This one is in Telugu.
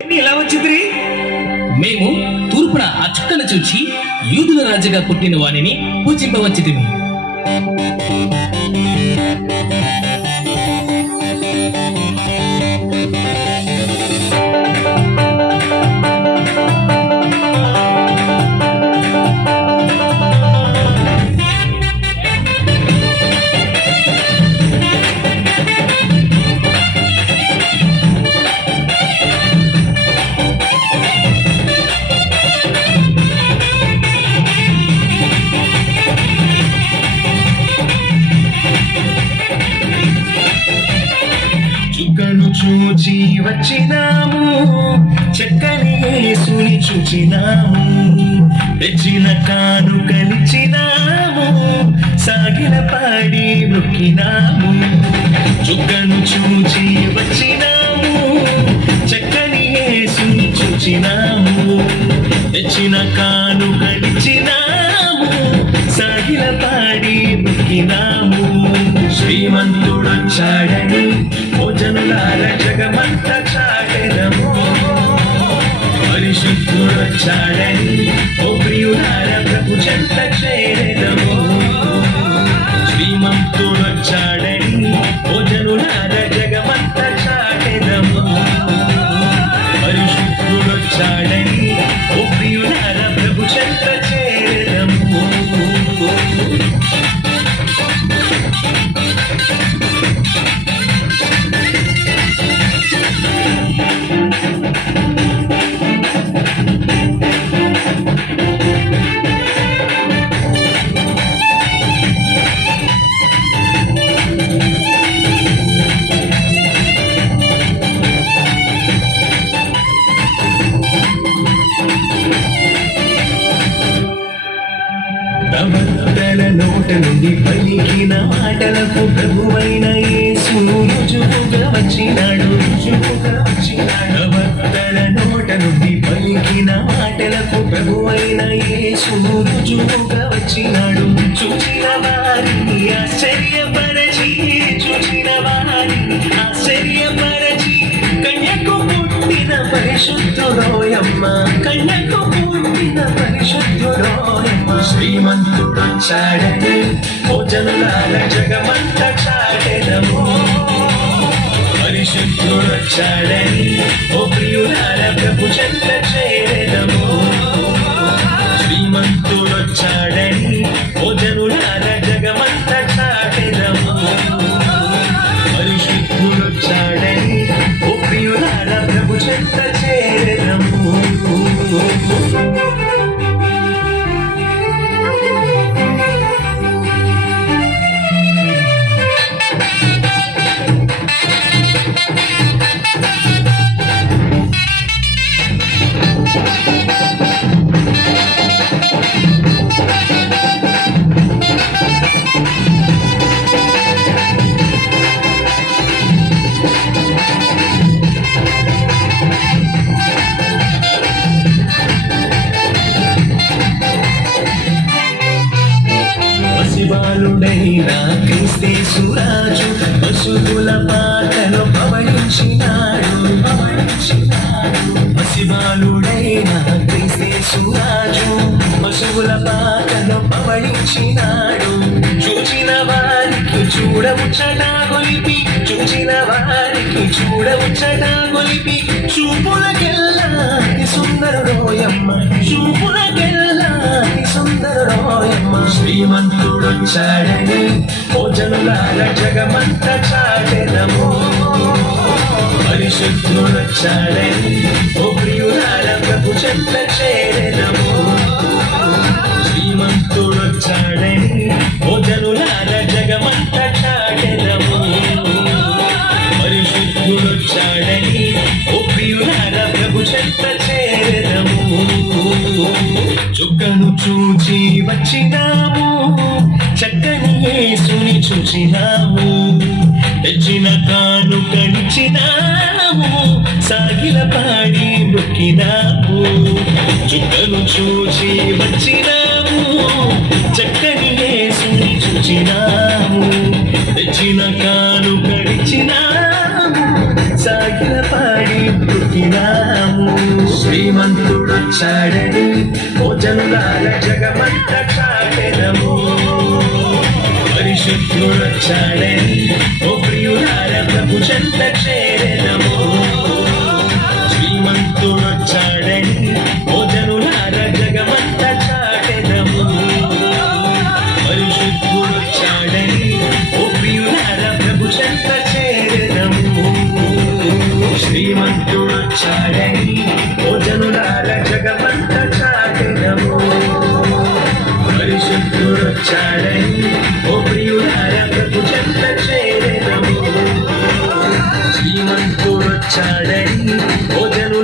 ఎలా వచ్చింది? మేము తూర్పున ఆ చుక్కను చూచి యూదుల రాజుగా పుట్టిన వాణిని పూజింపవచ్చితిమి. చుక్కను చూచి వచ్చినాము, చక్కని యేసుని చూచినాము, తెచ్చిన కానుకలిచ్చినాము, సాగిల పాడి నొక్కినాము. చుక్కను చూచి వచ్చినాము, చక్కని యేసుని చూచినాము, తెచ్చిన కానుకలిచ్చినాము, సాగిల పాడి నొక్కినాము. శ్రీమంతుడొచ్చాడని ఓ జనులార జగమంతా చాటెదము, పరిశుద్ధుడొచ్చాడని ఓ ప్రియులార ప్రభు చెంత చేరెదము. శ్రీమంతుడొచ్చాడని ఓ జనులార జగమంతా చాటెదము, పరిశుద్ధుడొచ్చాడని ఓ ప్రియులార ప్రభు చెంత చేరెదము. ప్రవక్తల నోట నుండి పలికిన మాటలకు ప్రభువైన యేసు రుజువుగా వచ్చినాడు. ప్రవక్తల నోట నుండి పలికిన మాటలకు ప్రభువైన యేసు రుజువుగా వచ్చినాడు. చూచిన వారిని ఆశ్చర్యపరచి, చూచిన వారిని ఆశ్చర్యపరచి, కన్యకు పుట్టిన పరిశుద్ధుడోయమ్మ, కన్యకు పుట్టిన పరిశుద్ధుడోయమ్మ. శ్రీమంతుడొచ్చాడని ఓ జనులార జగమంతా చాటెదము, పరిశుద్ధుడొచ్చాడని ఓ ప్రియులార ప్రభు చెంత చేరెదము. శ్రీమంతుడొచ్చాడని ఓ జనులార జగమంతా చాటెదము, పరిశుద్ధుడొచ్చాడని ఓ ప్రియులార ప్రభు చెంత చేరెదము. పసిబాలుడైన క్రీస్తేసు రాజు పశువుల పాకలో పవళించినాడు. పసిబాలుడైన క్రీస్తేసు రాజు పశువుల పాకలో పవళించినాడు. చూచిన వారికి చూడముచ్చట గొలిపి, చూచిన వారికి చూడముచ్చట గొలిపి, చూపులకెల్లా సుందరుడోయమ్మ, చూపులకెల్లా సుందరుడోయమ్మ. శ్రీమంతుడొచ్చాడని ఓ జనులార జగమంతా చాటెదము, పరిశుద్ధుడొచ్చాడని ఓ ప్రియులార ప్రభు చెంత చేరెదము. శ్రీమంతుడొచ్చాడని ఓ జనులార జగమంతా చాటెదము, పరిశుద్ధుడొచ్చాడని ఓ ప్రియులార ప్రభు చెంత చేరెదము. చుక్కను చూచి వచ్చినాము, చక్కని యేసుని చూచినాము, తెచ్చిన కానుకలిచ్చినాము, సాగిల పాడి మొక్కినాము. చుక్కను చూచి వచ్చినాము, చక్కని యేసుని చూచినాము, తెచ్చిన కానుకలిచ్చినాము, సాగిల పాడి మొక్కినాము శ్రీమంతుడొచ్చాడని భోజనులాల జగమంత చాటెదము పరిశుద్ధుడొచ్చాడని ఓ ప్రియులార ప్రభు చెంత చేరెదము శ్రీమంతుడొచ్చాడని భోజనులార జగమంత చాటెదము పరిశుద్ధుడొచ్చాడని ఓ ప్రియులార ప్రభు చెంత చేరెదము శ్రీమంతుడొచ్చాడని భోజనులార జగమంత చాటెదము పరిశుద్ధుడొచ్చాడని ఓ ప్రియులార ప్రభు చెంత చేరెదము శ్రీమంతుడొచ్చాడని భోజను